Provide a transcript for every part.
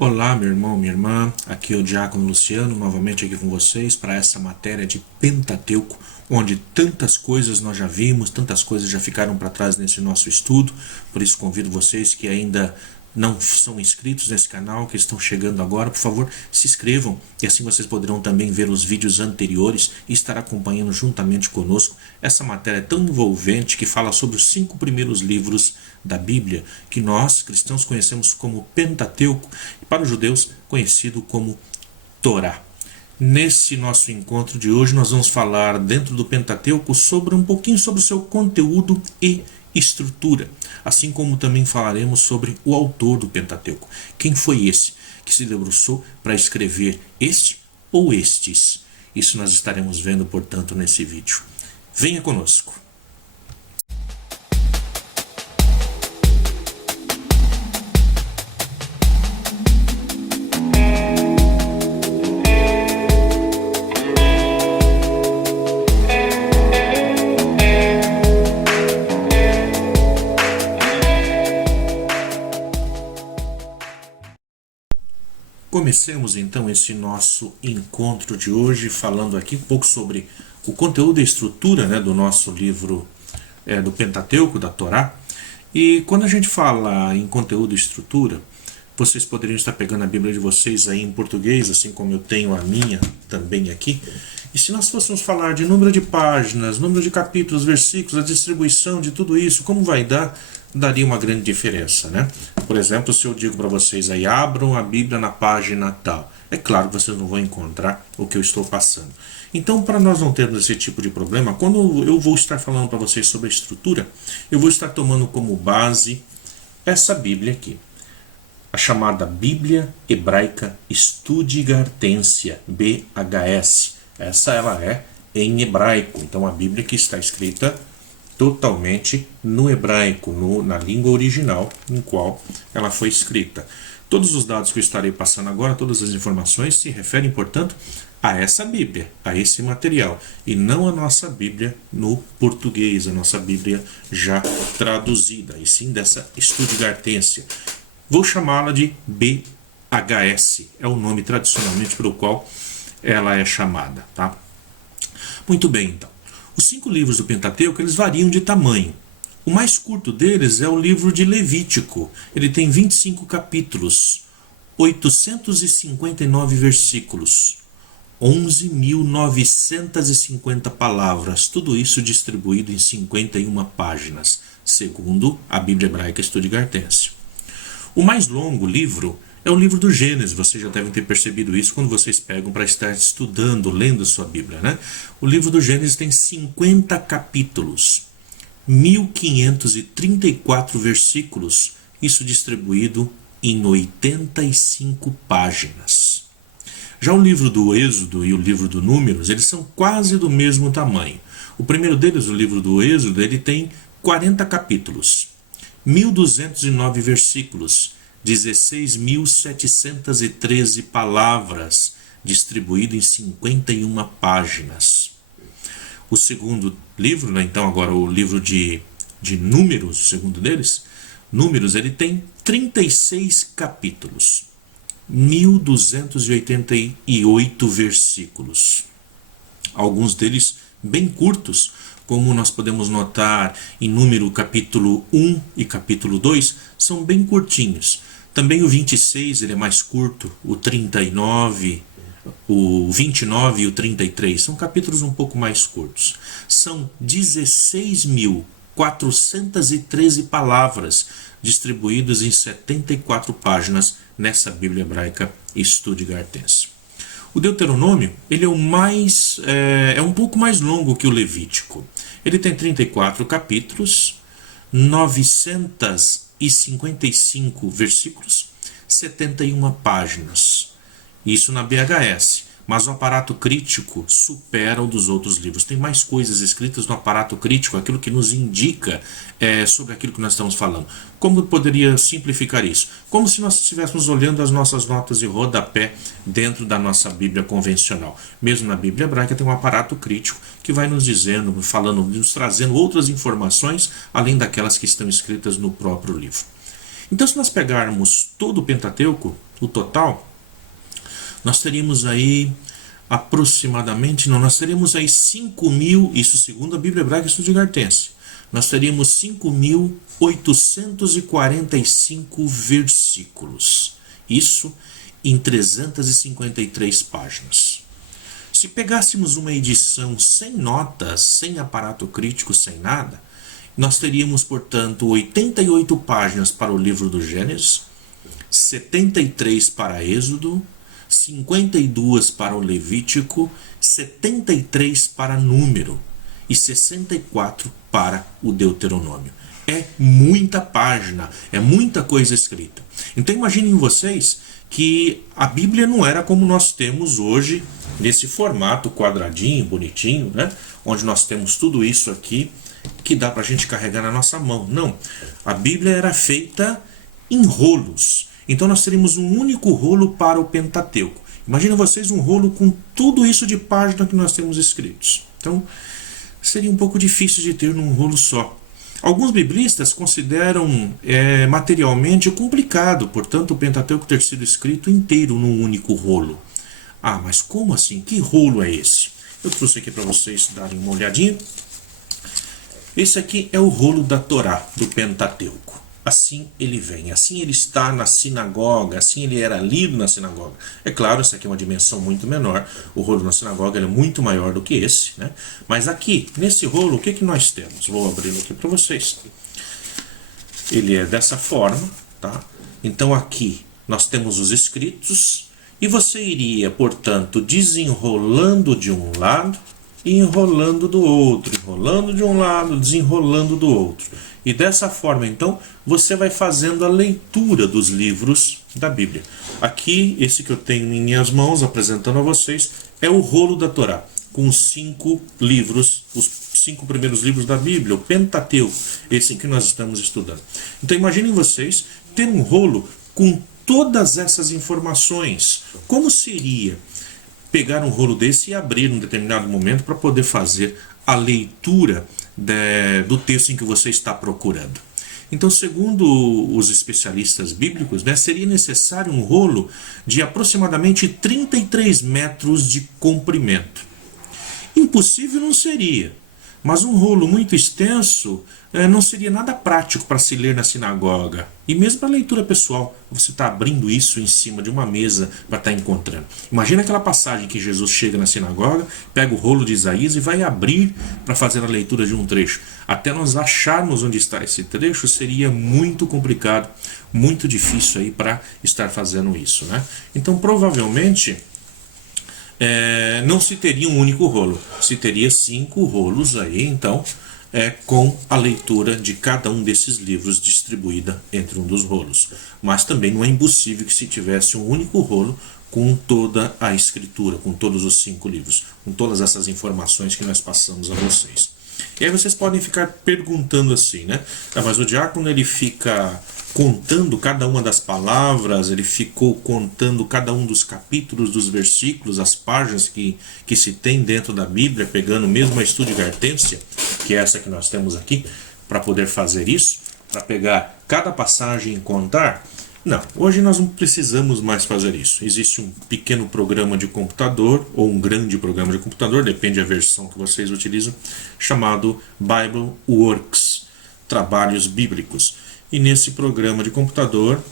Olá, meu irmão, minha irmã, aqui é o Diácono Luciano, novamente aqui com vocês para essa matéria de Pentateuco, onde tantas coisas nós já vimos, tantas coisas já ficaram para trás nesse nosso estudo, por isso convido vocês que ainda não são inscritos nesse canal, que estão chegando agora, por favor, se inscrevam e assim vocês poderão também ver os vídeos anteriores e estar acompanhando juntamente conosco essa matéria tão envolvente que fala sobre os 5 primeiros livros da Bíblia, que nós, cristãos, conhecemos como Pentateuco e para os judeus conhecido como Torá. Nesse nosso encontro de hoje nós vamos falar dentro do Pentateuco sobre um pouquinho sobre o seu conteúdo e estrutura, assim como também falaremos sobre o autor do Pentateuco. Quem foi esse que se debruçou para escrever este ou estes? Isso nós estaremos vendo, portanto, nesse vídeo. Venha conosco. Comecemos então esse nosso encontro de hoje falando aqui um pouco sobre o conteúdo e estrutura, do nosso livro do Pentateuco, da Torá. E quando a gente fala em conteúdo e estrutura, vocês poderiam estar pegando a Bíblia de vocês aí em português, assim como eu tenho a minha também aqui. E se nós fôssemos falar de número de páginas, número de capítulos, versículos, a distribuição de tudo isso, como vai dar? Daria uma grande diferença, né? Por exemplo, se eu digo para vocês aí, abram a Bíblia na página tal, é claro que vocês não vão encontrar o que eu estou passando. Então, para nós não termos esse tipo de problema, quando eu vou estar falando para vocês sobre a estrutura, eu vou estar tomando como base essa Bíblia aqui, a chamada Bíblia Hebraica Stuttgartensia, BHS. Essa ela é em hebraico, então a Bíblia que está escrita totalmente no hebraico, na língua original em qual ela foi escrita. Todos os dados que eu estarei passando agora, todas as informações se referem, portanto, a essa Bíblia, a esse material, e não a nossa Bíblia no português, a nossa Bíblia já traduzida, e sim dessa Stuttgartensia. Vou chamá-la de BHS, é o nome tradicionalmente pelo qual ela é chamada, tá? Muito bem, então. Os 5 livros do Pentateuco, eles variam de tamanho. O mais curto deles é o livro de Levítico. Ele tem 25 capítulos, 859 versículos, 11.950 palavras, tudo isso distribuído em 51 páginas, segundo a Bíblia Hebraica Stuttgartensia. O mais longo livro é o livro do Gênesis, vocês já devem ter percebido isso quando vocês pegam para estar estudando, lendo a sua Bíblia, né? O livro do Gênesis tem 50 capítulos, 1.534 versículos, isso distribuído em 85 páginas. Já o livro do Êxodo e o livro do Números, eles são quase do mesmo tamanho. O primeiro deles, o livro do Êxodo, ele tem 40 capítulos, 1.209 versículos, 16.713 palavras, distribuído em 51 páginas. O segundo livro, então agora o livro de Números, o segundo deles, Números, ele tem 36 capítulos, 1.288 versículos. Alguns deles bem curtos, como nós podemos notar em Número capítulo 1 e capítulo 2, são bem curtinhos. Também o 26 ele é mais curto, o 39, o 29 e o 33 são capítulos um pouco mais curtos. São 16.413 palavras distribuídas em 74 páginas nessa Bíblia Hebraica Stuttgartensia. O Deuteronômio ele é um pouco mais longo que o Levítico. Ele tem 34 capítulos, 955 versículos, 71 páginas. Isso na BHS. Mas o aparato crítico supera o dos outros livros. Tem mais coisas escritas no aparato crítico, aquilo que nos indica sobre aquilo que nós estamos falando. Como poderia simplificar isso? Como se nós estivéssemos olhando as nossas notas de rodapé dentro da nossa Bíblia convencional. Mesmo na Bíblia hebraica tem um aparato crítico que vai nos dizendo, falando, nos trazendo outras informações, além daquelas que estão escritas no próprio livro. Então, se nós pegarmos todo o Pentateuco, o total, nós teríamos aí aproximadamente, não, nós teríamos aí 5.000, isso segundo a Bíblia Hebraica Stuttgartense, nós teríamos 5.845 versículos, isso em 353 páginas. Se pegássemos uma edição sem notas, sem aparato crítico, sem nada, nós teríamos, portanto, 88 páginas para o livro do Gênesis, 73 para Êxodo, 52 para o Levítico, 73 para Número e 64 para o Deuteronômio. É muita página, é muita coisa escrita. Então imaginem vocês que a Bíblia não era como nós temos hoje, nesse formato quadradinho, bonitinho, né? Onde nós temos tudo isso aqui que dá para a gente carregar na nossa mão. Não, a Bíblia era feita em rolos. Então nós teríamos um único rolo para o Pentateuco. Imagina vocês um rolo com tudo isso de página que nós temos escritos. Então seria um pouco difícil de ter num rolo só. Alguns biblistas consideram materialmente complicado, portanto, o Pentateuco ter sido escrito inteiro num único rolo. Ah, mas como assim? Que rolo é esse? Eu trouxe aqui para vocês darem uma olhadinha. Esse aqui é o rolo da Torá, do Pentateuco. Assim ele vem, assim ele está na sinagoga, assim ele era lido na sinagoga. É claro, essa aqui é uma dimensão muito menor, o rolo na sinagoga ele é muito maior do que esse, né? Mas aqui, nesse rolo, o que, que nós temos? Vou abri-lo aqui para vocês. Ele é dessa forma, tá? Então aqui nós temos os escritos, e você iria, portanto, desenrolando de um lado e enrolando do outro, enrolando de um lado, desenrolando do outro. E dessa forma, então, você vai fazendo a leitura dos livros da Bíblia. Aqui, esse que eu tenho em minhas mãos, apresentando a vocês, é o rolo da Torá, com os 5 livros, os 5 primeiros livros da Bíblia, o Pentateuco, esse que nós estamos estudando. Então, imaginem vocês ter um rolo com todas essas informações. Como seria pegar um rolo desse e abrir em um determinado momento para poder fazer a leitura do texto em que você está procurando? Então, segundo os especialistas bíblicos, seria necessário um rolo de aproximadamente 33 metros de comprimento. Impossível não seria, mas um rolo muito extenso não seria nada prático para se ler na sinagoga. E mesmo para leitura pessoal, você está abrindo isso em cima de uma mesa para estar encontrando. Imagina aquela passagem que Jesus chega na sinagoga, pega o rolo de Isaías e vai abrir para fazer a leitura de um trecho. Até nós acharmos onde está esse trecho, seria muito complicado, muito difícil aí para estar fazendo isso, né? Então, provavelmente, não se teria um único rolo, se teria 5 rolos aí, então, com a leitura de cada um desses livros distribuída entre um dos rolos. Mas também não é impossível que se tivesse um único rolo com toda a escritura, com todos os 5 livros, com todas essas informações que nós passamos a vocês. E aí vocês podem ficar perguntando assim, né? Mas o diácono ele fica contando cada uma das palavras, ele ficou contando cada um dos capítulos, dos versículos, as páginas que se tem dentro da Bíblia, pegando mesmo a Stuttgartense, que é essa que nós temos aqui, para poder fazer isso, para pegar cada passagem e contar. Não, hoje nós não precisamos mais fazer isso. Existe um pequeno programa de computador, ou um grande programa de computador, depende da versão que vocês utilizam, chamado Bible Works, Trabalhos Bíblicos. E nesse programa de computador,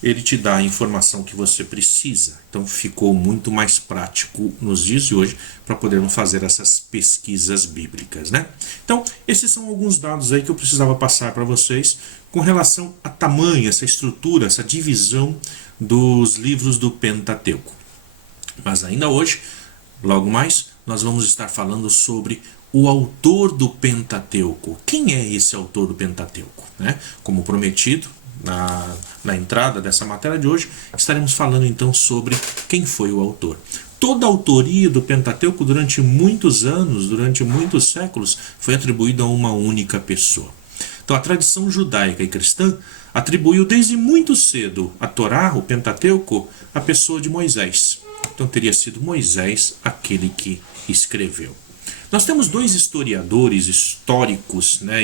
ele te dá a informação que você precisa. Então ficou muito mais prático nos dias de hoje para podermos fazer essas pesquisas bíblicas, né? Então, esses são alguns dados aí que eu precisava passar para vocês com relação a tamanho, essa estrutura, essa divisão dos livros do Pentateuco. Mas ainda hoje, logo mais, nós vamos estar falando sobre o autor do Pentateuco. Quem é esse autor do Pentateuco, né? Como prometido, na entrada dessa matéria de hoje, estaremos falando então sobre quem foi o autor. Toda a autoria do Pentateuco durante muitos anos, durante muitos séculos, foi atribuída a uma única pessoa. Então a tradição judaica e cristã atribuiu desde muito cedo a Torá, o Pentateuco, à pessoa de Moisés. Então teria sido Moisés aquele que escreveu. Nós temos 2 historiadores históricos, né,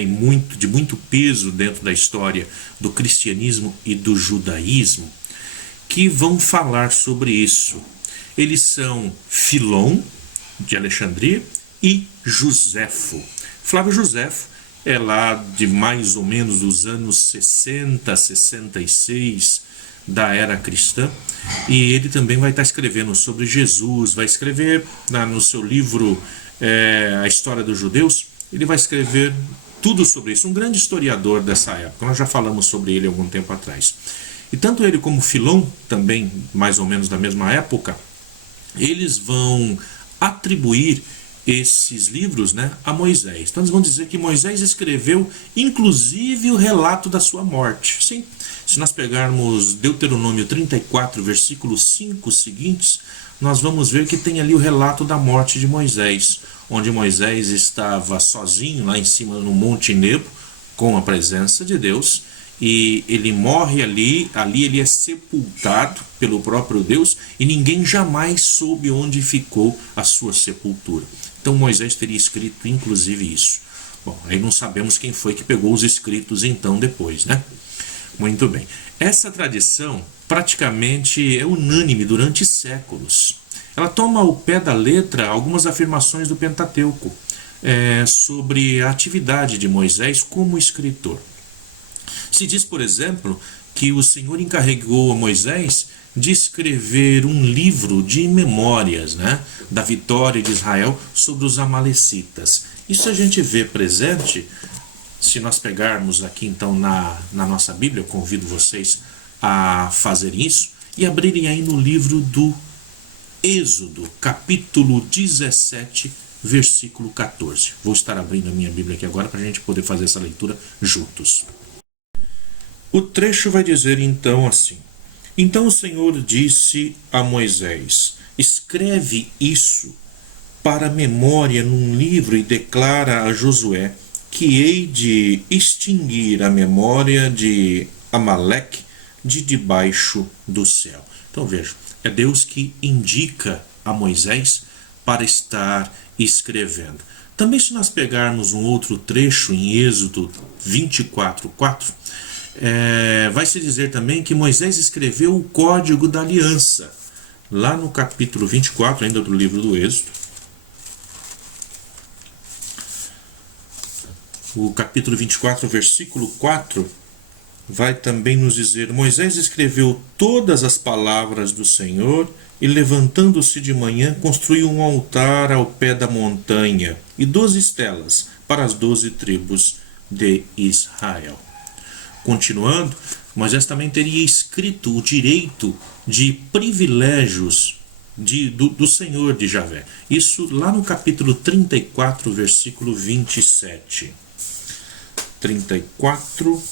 de muito peso dentro da história do cristianismo e do judaísmo, que vão falar sobre isso. Eles são Filon, de Alexandria, e Joséfo. Flávio Joséfo é lá de mais ou menos dos anos 60, 66 da era cristã, e ele também vai estar escrevendo sobre Jesus, vai escrever no seu livro A História dos Judeus, ele vai escrever tudo sobre isso, um grande historiador dessa época, nós já falamos sobre ele algum tempo atrás. E tanto ele como Filon, também mais ou menos da mesma época, eles vão atribuir esses livros, né, a Moisés. Então eles vão dizer que Moisés escreveu inclusive o relato da sua morte. Sim, se nós pegarmos Deuteronômio 34, versículos 5 seguintes, nós vamos ver que tem ali o relato da morte de Moisés, onde Moisés estava sozinho lá em cima no Monte Nebo, com a presença de Deus, e ele morre ali ele é sepultado pelo próprio Deus, e ninguém jamais soube onde ficou a sua sepultura. Então Moisés teria escrito inclusive isso. Bom, aí não sabemos quem foi que pegou os escritos então depois, né? Muito bem. Essa tradição praticamente é unânime durante séculos. Ela toma ao pé da letra algumas afirmações do Pentateuco sobre a atividade de Moisés como escritor. Se diz, por exemplo, que o Senhor encarregou a Moisés de escrever um livro de memórias, né, da vitória de Israel sobre os amalecitas. Isso a gente vê presente, se nós pegarmos aqui então na nossa Bíblia, eu convido vocês a fazerem isso e abrirem aí no livro do Êxodo, capítulo 17, versículo 14. Vou estar abrindo a minha Bíblia aqui agora para a gente poder fazer essa leitura juntos. O trecho vai dizer então assim: Então o Senhor disse a Moisés: Escreve isso para memória num livro e declara a Josué que hei de extinguir a memória de Amaleque de debaixo do céu. Então veja, é Deus que indica a Moisés para estar escrevendo. Também se nós pegarmos um outro trecho em Êxodo 24:4, vai se dizer também que Moisés escreveu o Código da Aliança, lá no capítulo 24, ainda do livro do Êxodo. O capítulo 24, versículo 4, vai também nos dizer: Moisés escreveu todas as palavras do Senhor e, levantando-se de manhã, construiu um altar ao pé da montanha e 12 estelas para as 12 tribos de Israel. Continuando, Moisés também teria escrito o direito de privilégios do Senhor de Javé. Isso lá no capítulo 34, versículo 27. 34,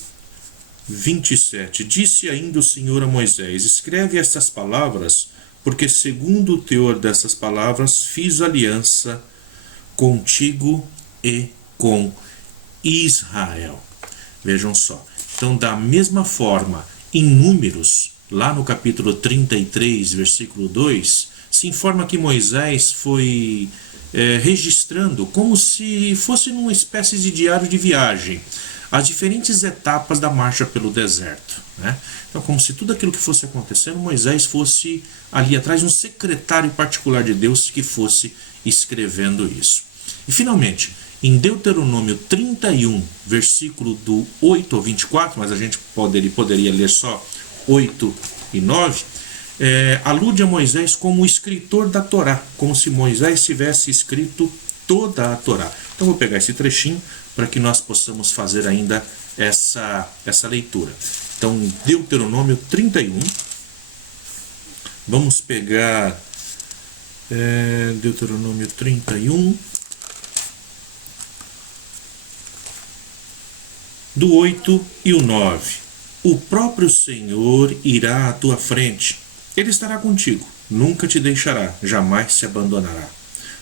27. Disse ainda o Senhor a Moisés: Escreve estas palavras, porque segundo o teor dessas palavras fiz aliança contigo e com Israel. Vejam só. Então, da mesma forma, em Números, lá no capítulo 33, versículo 2, se informa que Moisés foi registrando, como se fosse numa espécie de diário de viagem, as diferentes etapas da marcha pelo deserto, né? Então, como se tudo aquilo que fosse acontecendo, Moisés fosse ali atrás um secretário particular de Deus que fosse escrevendo isso. E finalmente, em Deuteronômio 31, versículo do 8 ao 24, mas a gente poderia ler só 8 e 9, alude a Moisés como o escritor da Torá, como se Moisés tivesse escrito toda a Torá. Então vou pegar esse trechinho para que nós possamos fazer ainda essa leitura. Então, Deuteronômio 31, vamos pegar Deuteronômio 31, do 8 e o 9. O próprio Senhor irá à tua frente. Ele estará contigo, nunca te deixará, jamais te abandonará.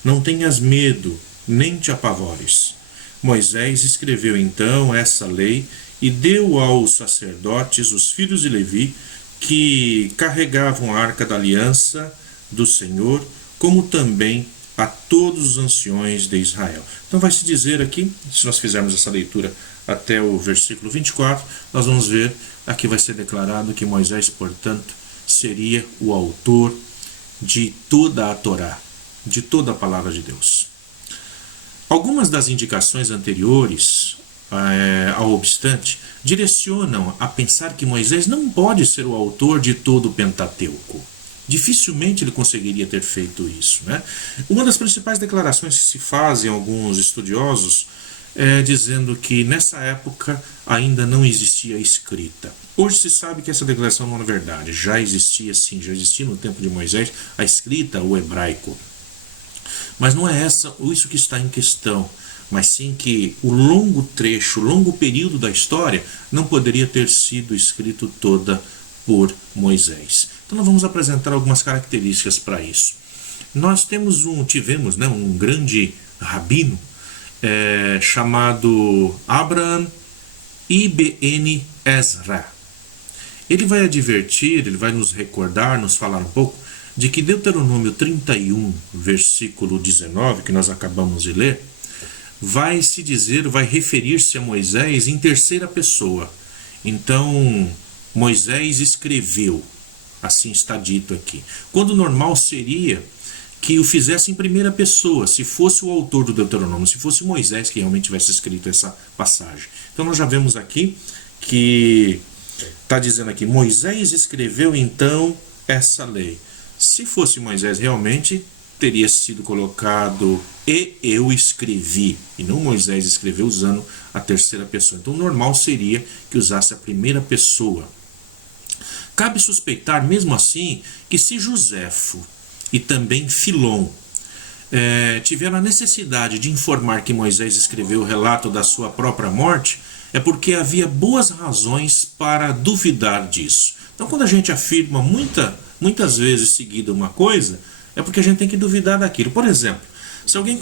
Não tenhas medo, nem te apavores. Moisés escreveu então essa lei e deu aos sacerdotes, os filhos de Levi, que carregavam a arca da aliança do Senhor, como também a todos os anciões de Israel. Então vai se dizer aqui, se nós fizermos essa leitura até o versículo 24, nós vamos ver, aqui vai ser declarado que Moisés, portanto, seria o autor de toda a Torá, de toda a palavra de Deus. Algumas das indicações anteriores, ao obstante, direcionam a pensar que Moisés não pode ser o autor de todo o Pentateuco. Dificilmente ele conseguiria ter feito isso, né? Uma das principais declarações que se fazem alguns estudiosos é dizendo que nessa época ainda não existia escrita. Hoje se sabe que essa declaração não é verdade. Já existia sim, já existia no tempo de Moisés a escrita, o hebraico. Mas não é isso que está em questão, mas sim que o longo trecho, o longo período da história não poderia ter sido escrito toda por Moisés. Então nós vamos apresentar algumas características para isso. Nós tivemos um grande rabino chamado Abraham ibn Ezra. Ele vai advertir, ele vai nos recordar, nos falar um pouco de que Deuteronômio 31, versículo 19, que nós acabamos de ler, vai referir-se a Moisés em terceira pessoa. Então, Moisés escreveu, assim está dito aqui. Quando normal seria que o fizesse em primeira pessoa, se fosse o autor do Deuteronômio, se fosse Moisés que realmente tivesse escrito essa passagem. Então nós já vemos aqui que está dizendo aqui, Moisés escreveu então essa lei. Se fosse Moisés realmente, teria sido colocado e eu escrevi, e não Moisés escreveu usando a terceira pessoa. Então normal seria que usasse a primeira pessoa. Cabe suspeitar mesmo assim que se Joséfo e também Filom tiveram a necessidade de informar que Moisés escreveu o relato da sua própria morte, é porque havia boas razões para duvidar disso. Então quando a gente afirma muitas vezes seguida uma coisa, é porque a gente tem que duvidar daquilo. Por exemplo, se alguém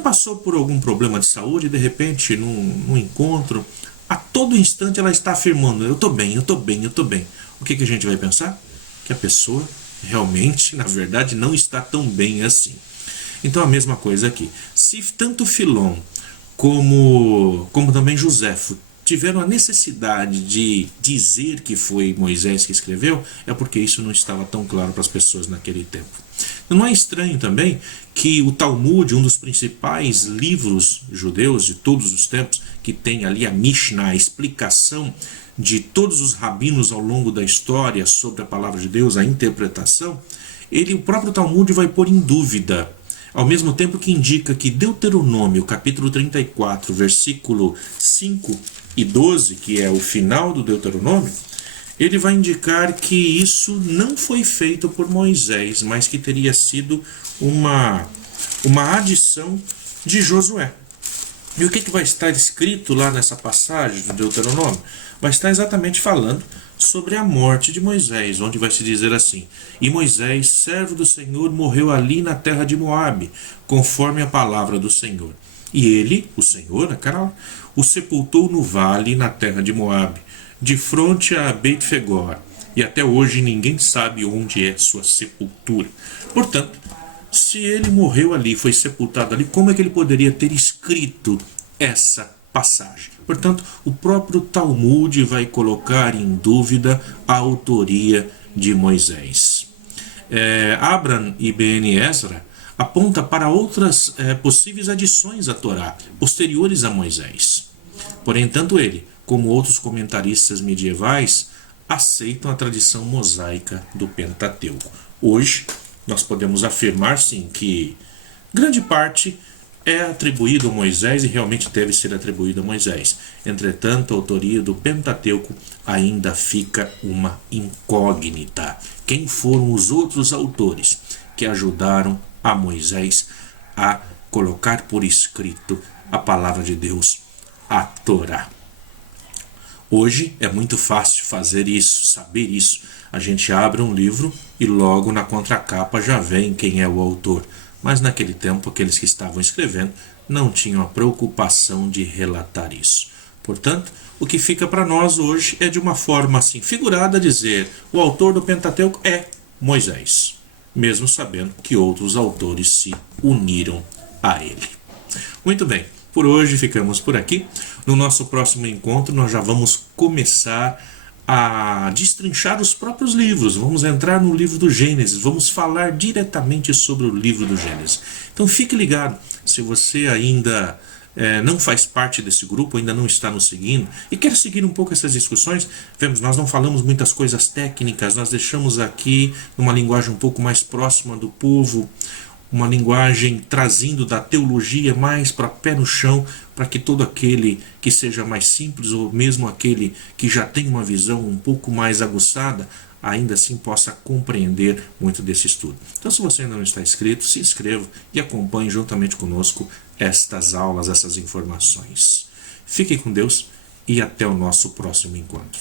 passou por algum problema de saúde e de repente num encontro, a todo instante ela está afirmando, eu estou bem, eu estou bem, eu estou bem. O que a gente vai pensar? Que a pessoa realmente, na verdade, não está tão bem assim. Então a mesma coisa aqui. Se tanto Filom como também Joséfo tiveram a necessidade de dizer que foi Moisés que escreveu, é porque isso não estava tão claro para as pessoas naquele tempo. Não é estranho também que o Talmud, um dos principais livros judeus de todos os tempos, que tem ali a Mishnah, a explicação de todos os rabinos ao longo da história sobre a palavra de Deus, a interpretação, o próprio Talmud vai pôr em dúvida, ao mesmo tempo que indica que Deuteronômio, capítulo 34, versículo 5 e 12, que é o final do Deuteronômio, ele vai indicar que isso não foi feito por Moisés, mas que teria sido uma adição de Josué. E o que vai estar escrito lá nessa passagem do Deuteronômio? Vai estar exatamente falando sobre a morte de Moisés, onde vai se dizer assim: e Moisés, servo do Senhor, morreu ali na terra de Moabe, conforme a palavra do Senhor. E ele, o Senhor, o sepultou no vale na terra de Moabe, de fronte a Beit-Fegor, e até hoje ninguém sabe onde é sua sepultura. Portanto, se ele morreu ali, foi sepultado ali, como é que ele poderia ter escrito essa passagem? Portanto, o próprio Talmud vai colocar em dúvida a autoria de Moisés. Abraham ibn Ezra aponta para outras possíveis adições à Torá, posteriores a Moisés. Porém, tanto ele como outros comentaristas medievais aceitam a tradição mosaica do Pentateuco. Hoje, nós podemos afirmar, sim, que grande parte é atribuído a Moisés e realmente deve ser atribuído a Moisés. Entretanto, a autoria do Pentateuco ainda fica uma incógnita. Quem foram os outros autores que ajudaram a Moisés a colocar por escrito a palavra de Deus, a Torá? Hoje é muito fácil fazer isso, saber isso. A gente abre um livro e logo na contracapa já vem quem é o autor. Mas naquele tempo, aqueles que estavam escrevendo não tinham a preocupação de relatar isso. Portanto, o que fica para nós hoje é de uma forma assim figurada dizer: o autor do Pentateuco é Moisés, mesmo sabendo que outros autores se uniram a ele. Muito bem, por hoje ficamos por aqui. No nosso próximo encontro nós já vamos começar a destrinchar os próprios livros. Vamos entrar no livro do Gênesis, vamos falar diretamente sobre o livro do Gênesis. Então fique ligado, se você ainda não faz parte desse grupo, ainda não está nos seguindo e quer seguir um pouco essas discussões, vemos, nós não falamos muitas coisas técnicas, nós deixamos aqui uma linguagem um pouco mais próxima do povo, uma linguagem trazendo da teologia mais para pé no chão, para que todo aquele que seja mais simples, ou mesmo aquele que já tem uma visão um pouco mais aguçada, ainda assim possa compreender muito desse estudo. Então, se você ainda não está inscrito, se inscreva e acompanhe juntamente conosco estas aulas, essas informações. Fiquem com Deus e até o nosso próximo encontro.